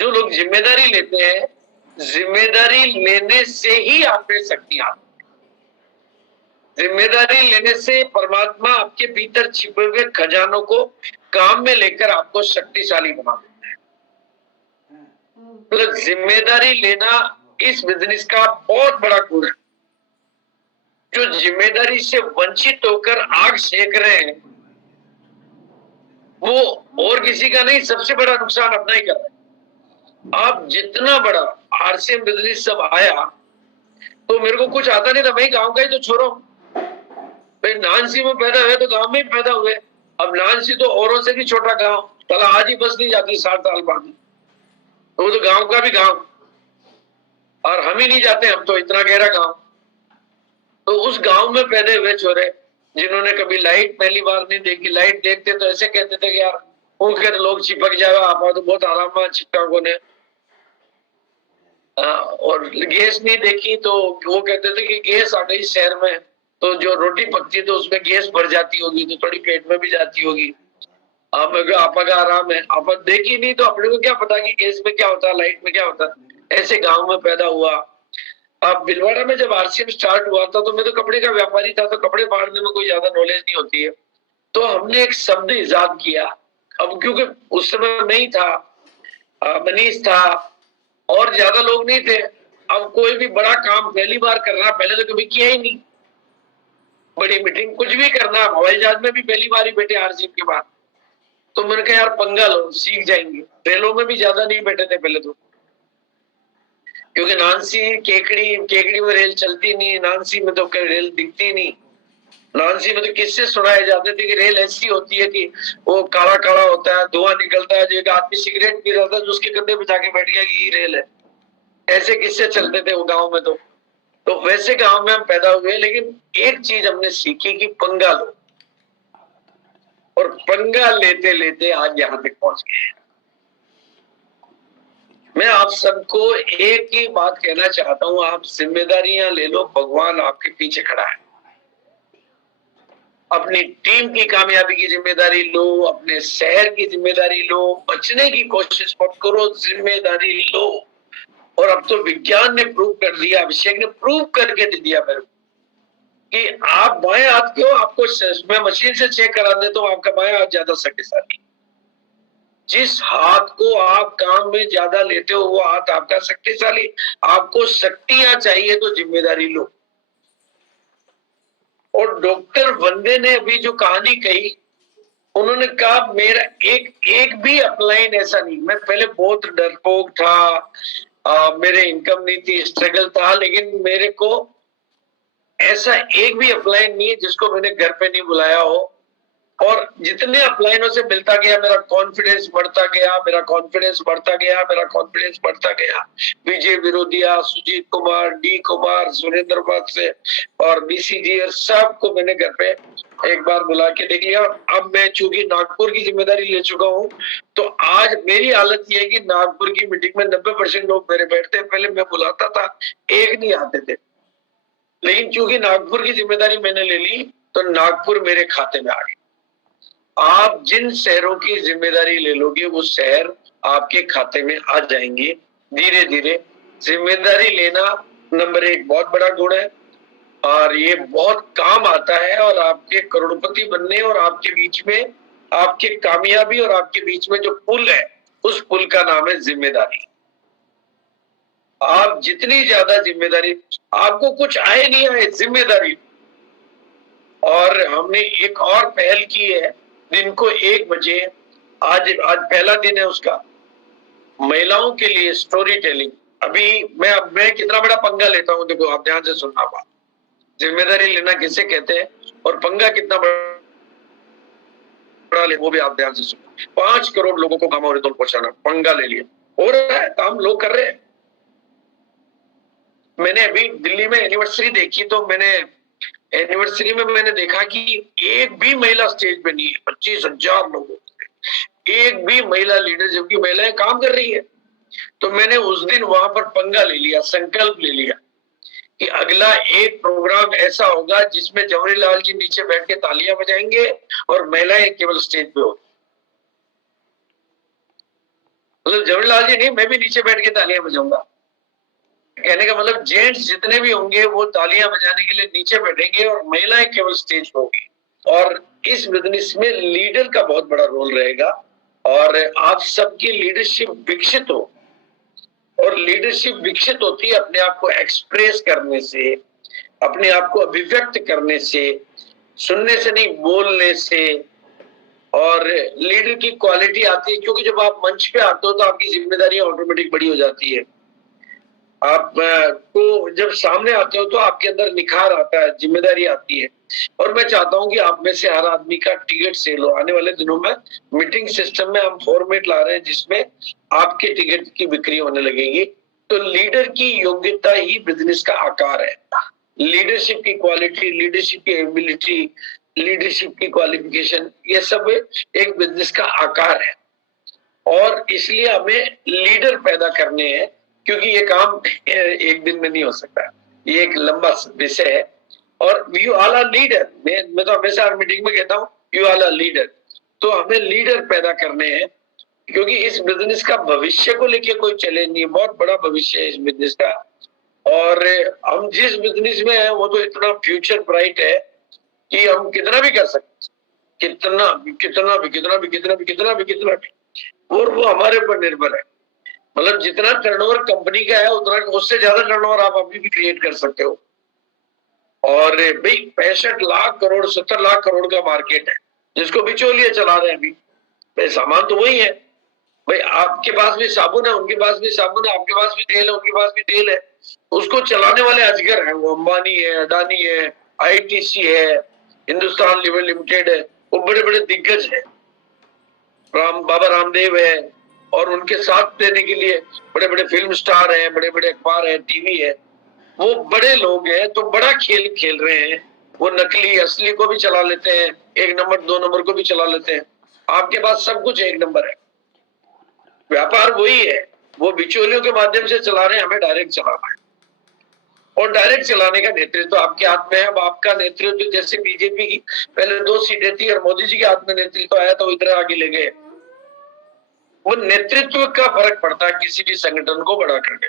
जो लोग जिम्मेदारी लेते हैं, जिम्मेदारी लेने से ही आप में शक्तियां, जिम्मेदारी लेने से परमात्मा आपके भीतर छिपे हुए खजानों को काम में लेकर आपको शक्तिशाली बना देता है। मतलब जिम्मेदारी लेना इस बिजनेस का बहुत बड़ा गुण है। जो जिम्मेदारी से वंचित होकर आग सेक रहे हैं, वो और किसी का नहीं, सबसे बड़ा नुकसान अपना ही कर रहे हैं। आप जितना बड़ा आरसीएम बिजनेस सब आया, तो मेरे को कुछ आता नहीं था, मैं गांव का ही तो छोरा हूं। भाई नानसी में पैदा हुए तो गांव में ही पैदा हुए। अब नानसी तो औरों से भी छोटा गांव, चला आज ही बस नहीं जाती 60 साल बाद, तो वो तो गांव का भी गांव, और हम ही नहीं जाते, हम तो इतना गहरा गांव। तो उस गांव में पैदा हुए छोरे जिन्होंने कभी लाइट पहली बार नहीं देखी, लाइट देखते तो ऐसे कहते थे कि यार उनके तो लोग चिपक जाएगा, आप तो बहुत आराम है चिपका ने। और गैस नहीं देखी तो वो कहते थे कि गैस आ गई शहर में, तो जो रोटी पकती है तो उसमें गैस भर जाती होगी, तो थोड़ी पेट में भी जाती होगी। आपा का आराम है, आप देखी नहीं तो अपने को क्या पता कि गैस में क्या होता है, लाइट में क्या होता है। ऐसे गांव में पैदा हुआ। अब भिलवाड़ा में जब आरसीएम स्टार्ट हुआ था, तो मैं तो कपड़े का व्यापारी था, तो कपड़े फाड़ने में कोई ज्यादा नॉलेज नहीं होती है। तो हमने एक शब्द इजाद किया। अब क्योंकि उस समय मैं ही था, मनीष था, और ज्यादा लोग नहीं थे। अब कोई भी बड़ा काम पहली बार कर रहा, पहले तो कभी किया ही नहीं, बड़ी मीटिंग कुछ भी करना, हवाई जहाज में भी पहली बार ही बैठे आरसीएम के बाद। तो मैंने कहा यार पंगा लो, सीख जाएंगे। रेलों में भी ज्यादा नहीं बैठे थे पहले तो, क्योंकि नानसी केकड़ी में रेल चलती नहीं, नानसी में तो रेल दिखती नहीं। नानसी में तो किससे सुनाए जाते थे कि रेल ऐसी होती है कि वो काला काला होता है, धुआं निकलता है, जो एक आदमी सिगरेट पी रहा था जो उसके कंधे पे जाके बैठ गया कि ये रेल है। ऐसे किससे चलते थे वो गांव में। तो वैसे गांव में हम पैदा हुए, लेकिन एक चीज हमने सीखी कि पंगा लो, और पंगा लेते लेते आज यहां तक पहुंच गए। मैं आप सबको एक ही बात कहना चाहता हूं, आप जिम्मेदारियां ले लो, भगवान आपके पीछे खड़ा है। अपनी टीम की कामयाबी की जिम्मेदारी लो, अपने शहर की जिम्मेदारी लो, बचने की कोशिश मत करो, जिम्मेदारी लो। और अब तो विज्ञान ने प्रूव कर दिया, अभिषेक ने प्रूव करके दे दिया मेरे को कि आप बाएं हाथ क्यों, आपको मैं मशीन से चेक करा दे तो आपका बाएं हाथ ज्यादा शक्तिशाली। जिस हाथ को आप काम में ज्यादा लेते हो वो हाथ आपका शक्तिशाली। आपको शक्तियां चाहिए तो जिम्मेदारी लो। और डॉक्टर वंदे ने अभी जो कहानी कही, उन्होंने कहा मेरा एक भी अपलाइन ऐसा नहीं, मैं पहले बहुत डरपोक था, मेरे इनकम नहीं थी, स्ट्रगल था, लेकिन मेरे को ऐसा एक भी अपलाइन नहीं है जिसको मैंने घर पे नहीं बुलाया हो। और जितने अपलाइनों से मिलता गया, मेरा कॉन्फिडेंस बढ़ता गया, मेरा कॉन्फिडेंस बढ़ता गया, मेरा कॉन्फिडेंस बढ़ता गया। विजय विरोधिया, सुजीत कुमार, डी कुमार, सुरेंद्र भट्ट से और बीसीजी सबको मैंने घर पे एक बार बुला के देख लिया। अब मैं चूंकि नागपुर की जिम्मेदारी ले चुका हूँ, तो आज मेरी हालत यह है कि नागपुर की मीटिंग में 90% लोग मेरे बैठते। पहले मैं बुलाता था, एक नहीं आते थे, लेकिन चूंकि नागपुर की जिम्मेदारी मैंने ले ली तो नागपुर मेरे खाते में आ गई। आप जिन शहरों की जिम्मेदारी ले लोगे वो शहर आपके खाते में आ जाएंगे धीरे धीरे। जिम्मेदारी लेना नंबर 1 बहुत बड़ा गुण है, और ये बहुत काम आता है। और आपके करोड़पति बनने और आपके बीच में, आपके कामयाबी और आपके बीच में जो पुल है, उस पुल का नाम है जिम्मेदारी। आप जितनी ज्यादा जिम्मेदारी, आपको कुछ आए नहीं आए, जिम्मेदारी। और हमने एक और पहल की है, दिन को 1 बजे, आज पहला दिन है उसका, महिलाओं के लिए स्टोरी टेलिंग। अभी मैं कितना बड़ा पंगा लेता हूँ, देखो आप ध्यान से सुनना बात। जिम्मेदारी लेना किसे कहते हैं और पंगा कितना बड़ा ले, वो भी आप ध्यान से सुनो। 5 करोड़ लोगों को काम और पहुंचाना, पंगा ले लिया, हो रहा है काम, लोग कर रहे हैं। मैंने अभी दिल्ली में एनिवर्सरी देखी, तो मैंने एनिवर्सरी में मैंने देखा कि एक भी महिला स्टेज पे नहीं है। 25,000 लोगों, एक भी महिला लीडर, जबकि महिलाएं काम कर रही है। तो मैंने उस दिन वहां पर पंगा ले लिया, संकल्प ले लिया कि अगला एक प्रोग्राम ऐसा होगा जिसमें जवाहरीलाल जी नीचे बैठ के तालियां बजाएंगे और महिलाएं केवल स्टेज पे होगी। मतलब जवाहरलाल जी नहीं, मैं भी नीचे बैठ के तालियां बजाऊंगा। कहने का मतलब जेंट्स जितने भी होंगे वो तालियां बजाने के लिए नीचे बैठेंगे और महिलाएं केवल स्टेज पर होगी। और इस बिजनेस में लीडर का बहुत बड़ा रोल रहेगा और आप सबकी लीडरशिप विकसित हो। और लीडरशिप विकसित होती है अपने आप को एक्सप्रेस करने से, अपने आप को अभिव्यक्त करने से, सुनने से नहीं बोलने से। और लीडर की क्वालिटी आती है क्योंकि जब आप मंच पे आते हो तो आपकी जिम्मेदारी ऑटोमेटिक बड़ी हो जाती है। आप को जब सामने आते हो तो आपके अंदर निखार आता है, जिम्मेदारी आती है। और मैं चाहता हूं कि आप में से हर आदमी का टिकट सेल हो। आने वाले दिनों में मीटिंग सिस्टम में हम फॉर्मेट ला रहे हैं जिसमें आपके टिकट की बिक्री होने लगेगी। तो लीडर की योग्यता ही बिजनेस का आकार है। लीडरशिप की क्वालिटी, लीडरशिप की एबिलिटी, लीडरशिप की क्वालिफिकेशन, ये सब एक बिजनेस का आकार है। और इसलिए हमें लीडर पैदा करने हैं क्योंकि ये काम एक दिन में नहीं हो सकता, ये एक लंबा विषय है। और यू ऑल आर लीडर, मैं तो हमेशा हर मीटिंग में कहता हूँ यू ऑल आर लीडर। तो हमें लीडर पैदा करने हैं क्योंकि इस बिजनेस का भविष्य को लेके कोई चैलेंज नहीं है, बहुत बड़ा भविष्य है इस बिजनेस का। और हम जिस बिजनेस में है वो तो इतना फ्यूचर ब्राइट है कि हम कितना भी कर सकते, कितना भी कितना भी कितना भी कितना भी कितना भी कितना भी, और वो हमारे ऊपर निर्भर है। मतलब जितना टर्नओवर कंपनी का है उतना उससे ज्यादा टर्नओवर आप अभी भी क्रिएट कर सकते हो। और भाई 65 लाख करोड़ 70 लाख करोड़ का मार्केट है जिसको बिचौलिए चला रहे हैं अभी। भाई सामान तो वही है, भाई आपके पास भी साबुन है, उनके पास भी साबुन है, आपके पास भी तेल है, उनके पास भी तेल है। उसको चलाने वाले अजगर है, वो अंबानी है, अडानी है, आईटीसी है, हिंदुस्तान लीवर लिमिटेड है, वो बड़े बड़े दिग्गज है। बाबा रामदेव है और उनके साथ देने के लिए बड़े बड़े फिल्म स्टार हैं, बड़े बड़े अखबार है, टीवी है। वो बड़े लोग हैं तो बड़ा खेल खेल रहे हैं। वो नकली असली को भी चला लेते हैं, 1 नंबर 2 नंबर को भी चला लेते हैं। आपके पास सब कुछ 1 नंबर है, व्यापार वही है। वो बिचौलियों के माध्यम से चला रहे हैं, हमें डायरेक्ट चलाना है। और डायरेक्ट चलाने का नेतृत्व आपके हाथ में है। अब आपका नेतृत्व जैसे बीजेपी की पहले 2 सीटें थी और मोदी जी के हाथ में नेतृत्व आया तो इधर आगे ले गए। वो नेतृत्व का फर्क पड़ता है किसी भी संगठन को बड़ा करने।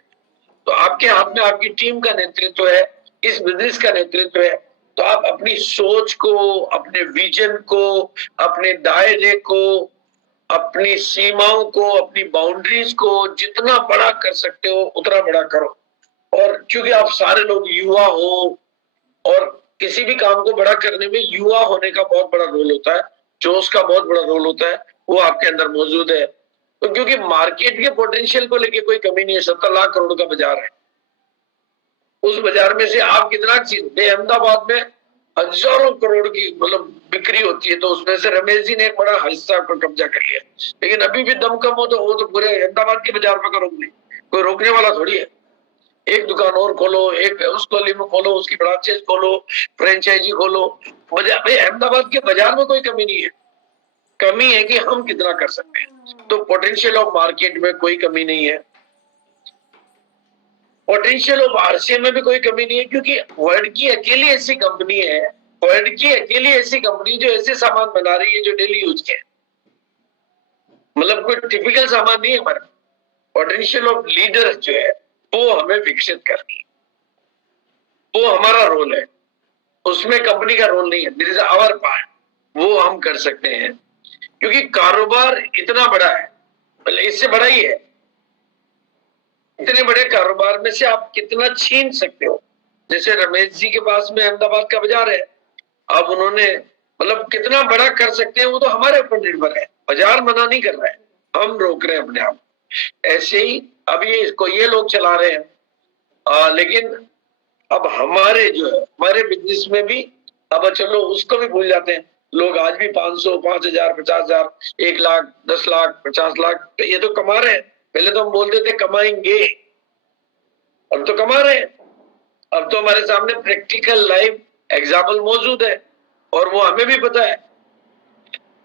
तो आपके हाथ में आपकी टीम का नेतृत्व है, इस बिजनेस का नेतृत्व है। तो आप अपनी सोच को, अपने विजन को, अपने दायरे को, अपनी सीमाओं को, अपनी बाउंड्रीज को जितना बड़ा कर सकते हो उतना बड़ा करो। और क्योंकि आप सारे लोग युवा हो और किसी भी काम को बड़ा करने में युवा होने का बहुत बड़ा रोल होता है, जोश का बहुत बड़ा रोल होता है, वो आपके अंदर मौजूद है। तो क्योंकि मार्केट के पोटेंशियल को लेके कोई कमी नहीं है, 70 लाख करोड़ का बाजार है। उस बाजार में से आप कितना चीज, अहमदाबाद में हजारों करोड़ की मतलब बिक्री होती है, तो उसमें से रमेश जी ने एक बड़ा हिस्सा पर कब्जा कर लिया। लेकिन अभी भी दम कम हो तो वो तो पूरे अहमदाबाद के बाजार में करोगे, कोई रोकने वाला थोड़ी है। एक दुकान और खोलो, एक उस गली में खोलो, उसकी ब्रांचेस खोलो, फ्रेंचाइजी खोलो। भाई अहमदाबाद के बाजार में कोई कमी नहीं है, कमी है कि हम कितना कर सकते हैं। तो पोटेंशियल ऑफ मार्केट में कोई कमी नहीं है, पोटेंशियल ऑफ आरसीए में भी कोई कमी नहीं है, क्योंकि वर्ल्ड की अकेली ऐसी कंपनी है, वर्ल्ड की अकेली ऐसी कंपनी जो ऐसे सामान बना रही है जो डेली यूज के, मतलब कोई टिपिकल सामान नहीं है हमारा। पोटेंशियल ऑफ लीडर जो है वो हमें विकसित करनी है, वो हमारा रोल है, उसमें कंपनी का रोल नहीं है। दिस इज आवर पार्ट, वो हम कर सकते हैं क्योंकि कारोबार इतना बड़ा है, मतलब इससे बड़ा ही है। इतने बड़े कारोबार में से आप कितना छीन सकते हो। जैसे रमेश जी के पास में अहमदाबाद का बाजार है, अब उन्होंने मतलब कितना बड़ा कर सकते हैं वो तो हमारे ऊपर निर्भर है। बाजार मना नहीं कर रहा है, हम रोक रहे हैं अपने आप। ऐसे ही अभी इसको ये लोग चला रहे हैं, लेकिन अब हमारे जो है हमारे बिजनेस में भी अब चलो उसको भी भूल जाते हैं लोग। आज भी 500, 5,000, 50,000, 1 लाख, 10 लाख, 50 लाख तो ये तो कमा रहे हैं। पहले तो हम बोलते थे कमाएंगे, अब तो कमा रहे हैं। अब तो हमारे सामने प्रैक्टिकल लाइव एग्जाम्पल मौजूद है और वो हमें भी पता है।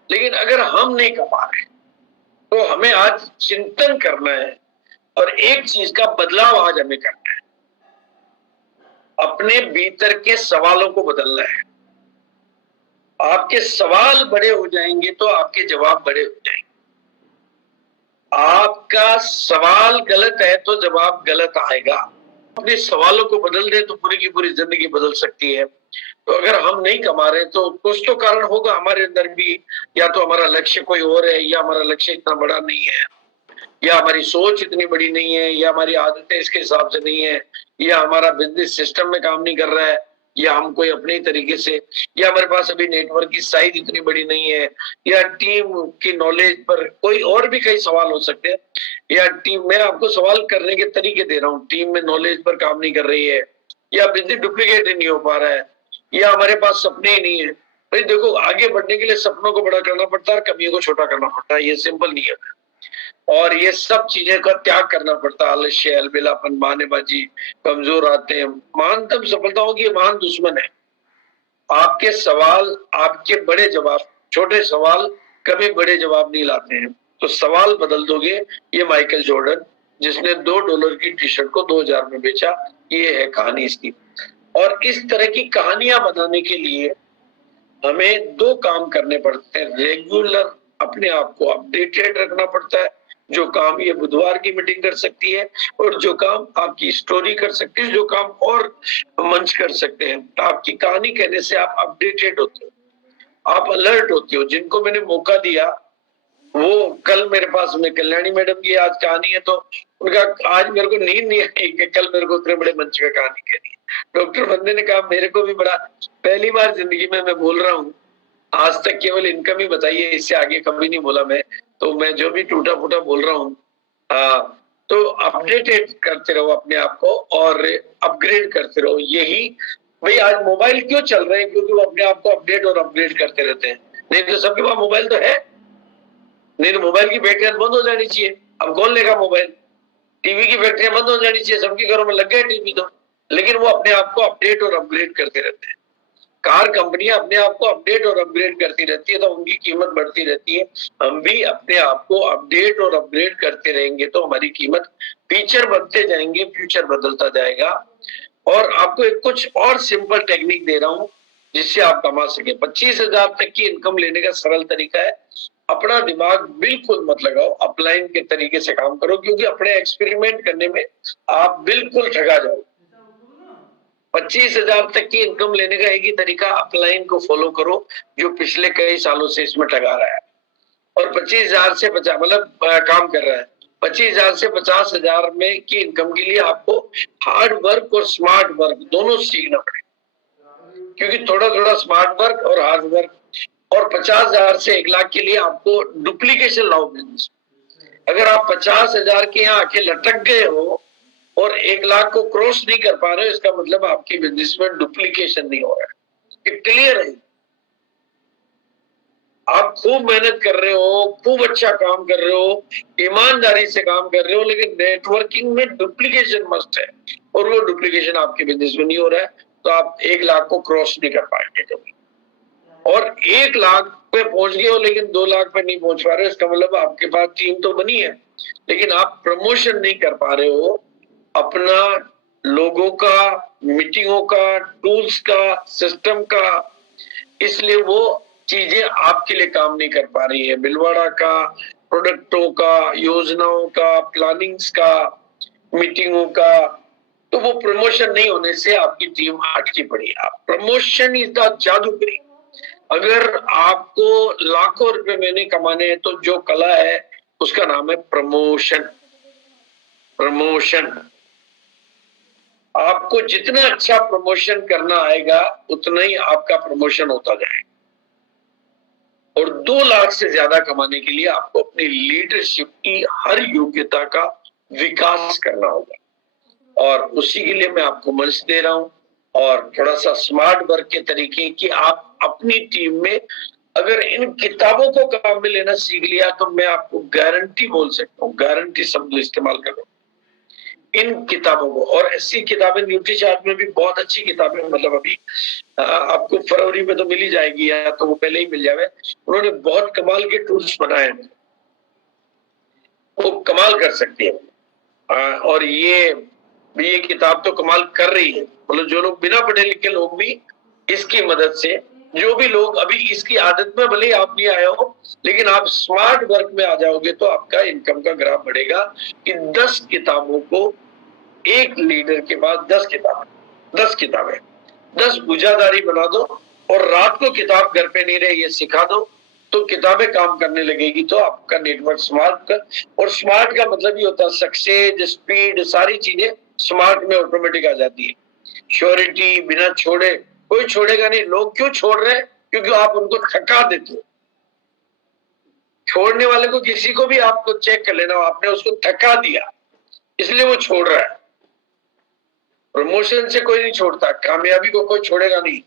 लेकिन अगर हम नहीं कमा रहे तो हमें आज चिंतन करना है और एक चीज का बदलाव आज हमें करना है, अपने भीतर के सवालों को बदलना है। आपके सवाल बड़े हो जाएंगे तो आपके जवाब बड़े हो जाएंगे। आपका सवाल गलत है तो जवाब गलत आएगा। अपने सवालों को बदल दे तो पूरी की पूरी जिंदगी बदल सकती है। तो अगर हम नहीं कमा रहे तो कुछ तो कारण होगा हमारे अंदर भी, या तो हमारा लक्ष्य कोई और है, या हमारा लक्ष्य इतना बड़ा नहीं है, या हमारी सोच इतनी बड़ी नहीं है, या हमारी आदतें इसके हिसाब से नहीं है, या हमारा बिजनेस सिस्टम में काम नहीं कर रहा है, या हम कोई अपने तरीके से, या हमारे पास अभी नेटवर्क की साइज इतनी बड़ी नहीं है, या टीम की नॉलेज पर कोई और भी कई सवाल हो सकते हैं, या टीम, मैं आपको सवाल करने के तरीके दे रहा हूँ, टीम में नॉलेज पर काम नहीं कर रही है, या बिजनेस डुप्लीकेट ही नहीं हो पा रहा है, या हमारे पास सपने ही नहीं है। भाई देखो, आगे बढ़ने के लिए सपनों को बड़ा करना पड़ता है और कमियों को छोटा करना पड़ता है, ये सिंपल नियम है। और ये सब चीजें का त्याग करना पड़ता है, आलस्य, अलबेलापन, बहानेबाजी, कमजोर आते हैं। महानतम सफलताओं की महान दुश्मन है आपके सवाल, आपके बड़े जवाब। छोटे सवाल कभी बड़े जवाब नहीं लाते हैं। तो सवाल बदल दोगे। ये माइकल जॉर्डन जिसने $2 की टी शर्ट को 2000 में बेचा, ये है कहानी इसकी। और इस तरह की कहानियां बनाने के लिए हमें 2 काम करने पड़ते हैं। रेगुलर अपने आप को अपडेटेड रखना पड़ता है। जो काम ये बुधवार की मीटिंग कर सकती है, और जो काम आपकी स्टोरी कर सकती है, जो काम और मंच कर सकते हैं। आपकी कहानी कहने से आप अपडेटेड होते हो, आप अलर्ट होते हो। जिनको मैंने मौका दिया, वो कल मेरे पास में कल्याणी मैडम की आज कहानी है, तो उनका आज मेरे को नींद नहीं आई कि कल मेरे को उतने बड़े मंच का कहानी कहनी है। डॉक्टर बंदे ने कहा मेरे को भी बड़ा, पहली बार जिंदगी में मैं बोल रहा हूँ, आज तक केवल इनकम ही बताई है, इससे आगे कभी नहीं बोला मैं। तो मैं जो भी टूटा फूटा बोल रहा हूँ, तो अपडेटेड करते रहो अपने आप को और अपग्रेड करते रहो। यही भाई आज मोबाइल क्यों चल रहे हैं, क्योंकि वो अपने आप को अपडेट और अपग्रेड करते रहते हैं। नहीं तो सबके पास मोबाइल तो है, नहीं तो मोबाइल की फैक्ट्रियां बंद हो जानी चाहिए। अब कौन लेगा मोबाइल? टीवी की फैक्ट्रियां बंद हो जानी चाहिए, सबके घरों में लग गए टीवी तो। लेकिन वो अपने आप को अपडेट और अपग्रेड करते रहते हैं। कार कंपनियां अपने आप को अपडेट और अपग्रेड करती रहती है, तो उनकी कीमत बढ़ती रहती है। हम भी अपने आप को अपडेट और अपग्रेड करते रहेंगे तो हमारी कीमत, फीचर बनते जाएंगे, फ्यूचर बदलता जाएगा। और आपको एक कुछ और सिंपल टेक्निक दे रहा हूं जिससे आप कमा सके। 25,000 तक की इनकम लेने का सरल तरीका है। अपना दिमाग बिल्कुल मत लगाओ, अपलाइन के तरीके से काम करो, क्योंकि अपने एक्सपेरिमेंट करने में आप बिल्कुल ठगा जाओ। 25,000 तक की इनकम लेने का एक ही तरीका, अपलाइन को फॉलो करो, जो पिछले कई सालों से इसमें ठगा रहा है। और 25,000 से 50 मतलब काम कर रहा है। 25,000 से 50,000 में की इनकम के लिए आपको हार्ड वर्क और स्मार्ट वर्क दोनों सीखना पड़ेगा, क्योंकि थोड़ा थोड़ा स्मार्ट वर्क और हार्ड वर्क। और 50,000 से 1 लाख के लिए आपको डुप्लीकेशन लाओ बिजनेस। अगर आप 50,000 के यहाँ आके लटक गए हो और 1 लाख को क्रॉस नहीं कर पा रहे हो, इसका मतलब आपके बिजनेस में डुप्लीकेशन नहीं हो रहा है। ये क्लियर है? आप खूब मेहनत कर रहे हो, खूब अच्छा काम कर रहे हो, ईमानदारी से काम कर रहे हो, लेकिन नेटवर्किंग में डुप्लीकेशन मस्ट है, और वो डुप्लीकेशन आपके बिजनेस में नहीं हो रहा है, तो आप 1 लाख को क्रॉस नहीं कर पाएंगे कभी। और 1 लाख पे पहुंच गए हो लेकिन 2 लाख पे नहीं पहुंच पा रहे हो, इसका मतलब आपके पास टीम तो बनी है, लेकिन आप प्रमोशन नहीं कर पा रहे हो अपना, लोगों का, मीटिंगों का, टूल्स का, सिस्टम का। इसलिए वो चीजें आपके लिए काम नहीं कर पा रही है। बिलवाड़ा का, प्रोडक्टों का, योजनाओं का, प्लानिंग्स का, मीटिंगों का। तो वो प्रमोशन नहीं होने से आपकी टीम अटकी पड़ी। आप, प्रमोशन इज द जादूगरी। अगर आपको लाखों रुपए महीने कमाने हैं तो जो कला है उसका नाम है प्रमोशन। प्रमोशन, आपको जितना अच्छा प्रमोशन करना आएगा उतना ही आपका प्रमोशन होता जाएगा। और 2 लाख से ज्यादा कमाने के लिए आपको अपनी लीडरशिप की हर योग्यता का विकास करना होगा। और उसी के लिए मैं आपको मंच दे रहा हूं, और थोड़ा सा स्मार्ट वर्क के तरीके कि आप अपनी टीम में अगर इन किताबों को काम में लेना सीख लिया तो मैं आपको गारंटी बोल सकता हूँ, गारंटी शब्द इस्तेमाल करो इन किताबों को। और ऐसी किताबें न्यूट्री चार्ट में भी बहुत अच्छी किताबें, मतलब अभी आपको फरवरी में तो मिल ही जाएगी, या तो वो पहले ही मिल जाए। उन्होंने बहुत कमाल के टूल्स बनाए हैं, वो कमाल कर सकती है। और ये किताब तो कमाल कर रही है। मतलब जो लोग बिना पढ़े लिखे लोग भी इसकी मदद से जो भी लोग अभी इसकी आदत में भले ही आप नहीं आए हो, लेकिन आप स्मार्ट वर्क में आ जाओगे तो आपका इनकम का ग्राफ बढ़ेगा कि 10 किताबों को, एक लीडर के पास 10 किताबें 10 बुझादारी बना दो और रात को किताब घर पे नहीं रहे ये सिखा दो, तो किताबें काम करने लगेगी तो आपका नेटवर्क स्मार्ट का, और स्मार्ट का मतलब ये होता है सक्सेस, स्पीड, सारी चीजें स्मार्ट में ऑटोमेटिक आ जाती है। श्योरिटी बिना छोड़े, कोई छोड़ेगा नहीं। लोग क्यों छोड़ रहे हैं? क्योंकि आप उनको थका देते हो। छोड़ने वाले को किसी को भी आपको चेक कर लेना, आपने उसको थका दिया इसलिए वो छोड़ रहा है। प्रमोशन से कोई नहीं छोड़ता, कामयाबी को कोई छोड़ेगा नहीं,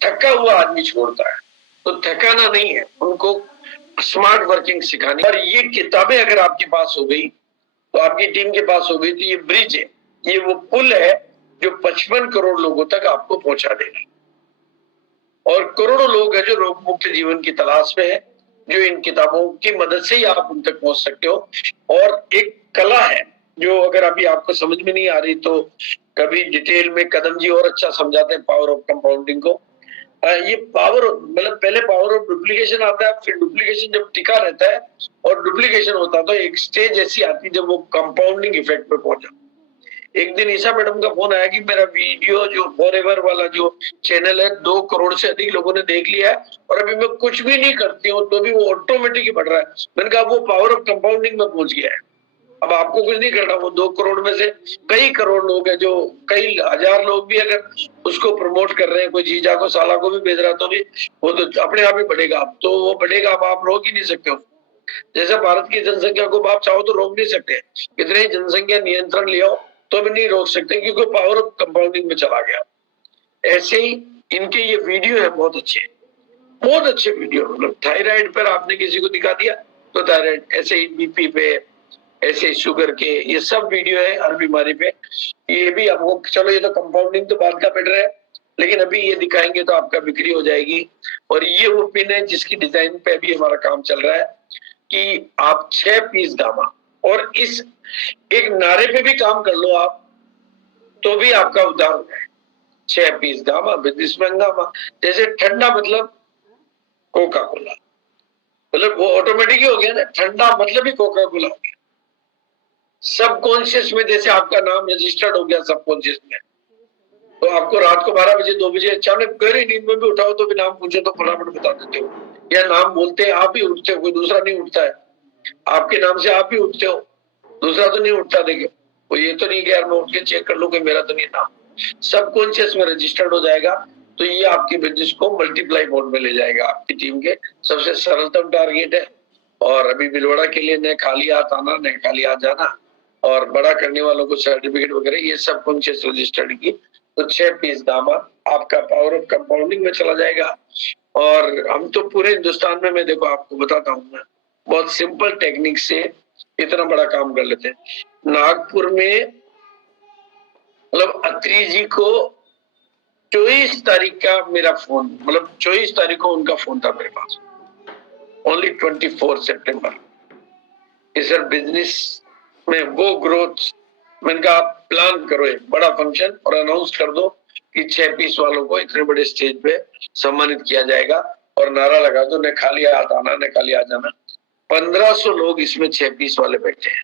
थका हुआ आदमी छोड़ता है। तो थकाना नहीं है, उनको स्मार्ट वर्किंग सिखानी। और ये किताबें अगर आपके पास हो गई तो आपकी टीम के पास हो गई तो ये ब्रिज है, ये वो पुल है जो 55 करोड़ लोगों तक आपको पहुंचा देगा। और करोड़ों लोग हैं जो रोग मुक्त जीवन की तलाश में है, जो इन किताबों की मदद से ही आप उन तक पहुंच सकते हो। और एक कला है जो अगर अभी आपको समझ में नहीं आ रही तो कभी डिटेल में कदम जी और अच्छा समझाते हैं पावर ऑफ कंपाउंडिंग को। ये पावर मतलब पहले पावर ऑफ डुप्लीकेशन आता है, फिर डुप्लीकेशन जब टिका रहता है और डुप्लीकेशन होता है तो एक स्टेज ऐसी आती है जब वो कंपाउंडिंग इफेक्ट पे पहुंच जाता है। एक दिन ईशा मैडम का फोन आया कि मेरा वीडियो जो फॉरएवर वाला जो चैनल है 2 करोड़ से अधिक लोगों ने देख लिया है और अभी मैं कुछ भी नहीं करती हूँ तो भी वो ऑटोमेटिक ही बढ़ रहा है। मैंने कहा वो पावर ऑफ कंपाउंडिंग में पहुंच गया है, अब आपको कुछ नहीं करना। वो 2 करोड़ में से कई करोड़ लोग हैं, जो कई हजार लोग भी अगर उसको प्रमोट कर रहे हैं, कोई जीजा को साला को भी भेज रहा तो भी वो तो अपने आप ही बढ़ेगा। अब तो वो बढ़ेगा, अब आप रोक ही नहीं सकते हो। जैसे भारत की जनसंख्या को आप चाहो तो रोक नहीं सकते, कितने जनसंख्या नियंत्रण ले आओ तो भी नहीं रोक सकते क्योंकि पावर ऑफ कंपाउंडिंग में चला गया। ऐसे ही इनके ये वीडियो है बहुत अच्छे वीडियो। मतलब थायराइड पर आपने किसी को दिखा दिया तो थायराइड, ऐसे ही बीपी पे, ऐसे शुगर के, ये सब वीडियो है हर बीमारी पे। ये भी आपको, चलो ये तो कंपाउंडिंग तो बाद का बेटर है, लेकिन अभी ये दिखाएंगे तो आपका बिक्री हो जाएगी। और ये वो पिन है जिसकी डिजाइन पे अभी हमारा काम चल रहा है कि आप 6 पीस गामा, और इस एक नारे पे भी काम कर लो आप तो भी आपका उद्धार हो जाए। 6 पीस गामा बिजनेस में गामा, जैसे ठंडा मतलब कोका कोला, मतलब वो ऑटोमेटिक ही हो गया ना, ठंडा मतलब ही कोका कोला हो गया। सबकॉन्शियस में जैसे आपका नाम रजिस्टर्ड हो गया सबकॉन्शियस में, तो आपको रात को 12 बजे 2 बजे अचानक गहरी नींद में भी उठाओ तो भी नाम पूछे तो फटाफट बता देते हो, या नाम बोलते हैं आप ही उठते हो, कोई दूसरा नहीं उठता है। आपके नाम से आप ही उठते हो, दूसरा तो नहीं उठता। देखिए वो ये तो नहीं कि यार मैं उठ के चेक कर लूं कि मेरा तो नहीं नाम, सबकॉन्शियस में रजिस्टर्ड हो जाएगा। तो ये आपकी बिजनेस को मल्टीप्लाई मोड में ले जाएगा। आपकी टीम के सबसे सरलतम टारगेट है। और अभी बिलवाड़ा के लिए न खाली हाथ आना न खाली हाथ जाना, और बड़ा करने वालों को सर्टिफिकेट वगैरह ये सब कॉन्शियस रजिस्टर्ड की। तो 6 पीस दामा आपका पावर ऑफ कंपाउंडिंग में चला जाएगा। और हम तो पूरे हिंदुस्तान में, मैं देखो आपको बताता हूँ, मैं बहुत सिंपल टेक्निक से इतना बड़ा काम कर लेते हैं। नागपुर में मतलब अत्री जी को 24 तारीख का मेरा फोन, मतलब 24 तारीख को उनका फोन था मेरे पास, ओनली 24 सितंबर। सर बिजनेस में वो ग्रोथ, मैंने कहा आप प्लान करो एक बड़ा फंक्शन और अनाउंस कर दो कि 6 पीस वालों को इतने बड़े स्टेज पे सम्मानित किया जाएगा, और नारा लगा दो न खाली हाथ आना न खाली आ जाना। 1500 लोग इसमें 6 पीस वाले बैठे हैं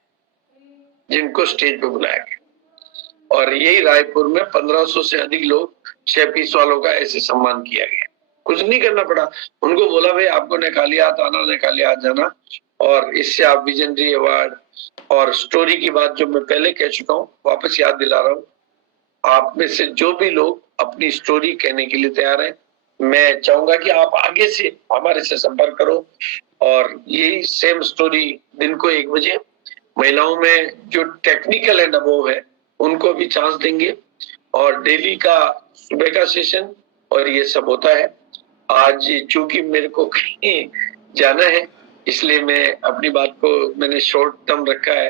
जिनको स्टेज पे बुलाया गया। और यही रायपुर में 1500 से अधिक लोग 6 पीस वालों का ऐसे सम्मान किया गया। कुछ नहीं करना पड़ा, उनको बोला भाई आपको न खाली हाथ आना न खाली हाथ जाना। और इससे आप विजनरी अवार्ड और स्टोरी की बात जो मैं पहले कह चुका हूँ वापस याद दिला रहा हूँ। आप में से जो भी लोग अपनी स्टोरी कहने के लिए तैयार हैं, मैं चाहूंगा कि आप आगे से हमारे से संपर्क करो। और यही सेम स्टोरी दिन को 1 बजे महिलाओं में जो टेक्निकल एंड अबोव है उनको भी चांस देंगे, और डेली का सुबह का सेशन और ये सब होता है। आज चूंकि मेरे को कहीं जाना है इसलिए मैं अपनी बात को मैंने शॉर्ट टर्म रखा है।